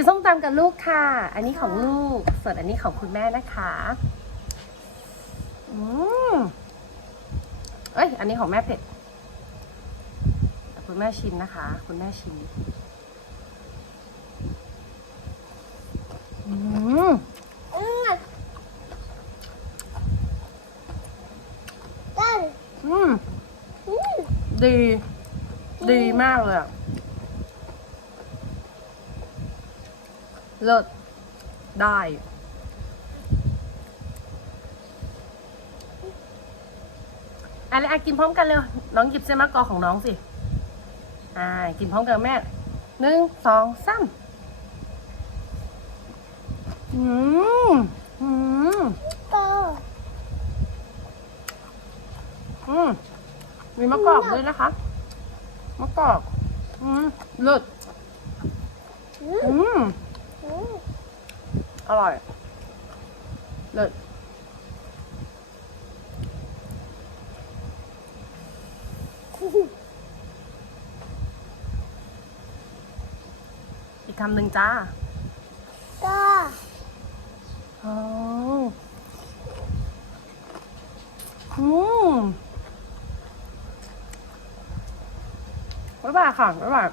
กินส้มตำกับลูกค่ะ อันนี้ของลูก ส่วนอันนี้ของคุณแม่นะคะอืมเอ้ย อันนี้ของแม่เผ็ดแต่คุณแม่ชิมนะคะ คุณแม่ชิมอืมอืมตั้งอืมอืมดี ดีมากเลยอะ เลิศได้ อะไรอะกินพร้อมกันเร็ว น้องหยิบเส้นมะกอกของน้องสิ อ่า กินพร้อมกันกับแม่หนึ่งสองสามอืมอืมโตอืมมีมะกอกด้วยนะคะ มะกอก อืมเลิศอืมอืมอืม อร่อย เลิศอีกคำหนึ่งจ้าโตอ๋ออืมบ๊ายบายค่ะบ๊ายบาย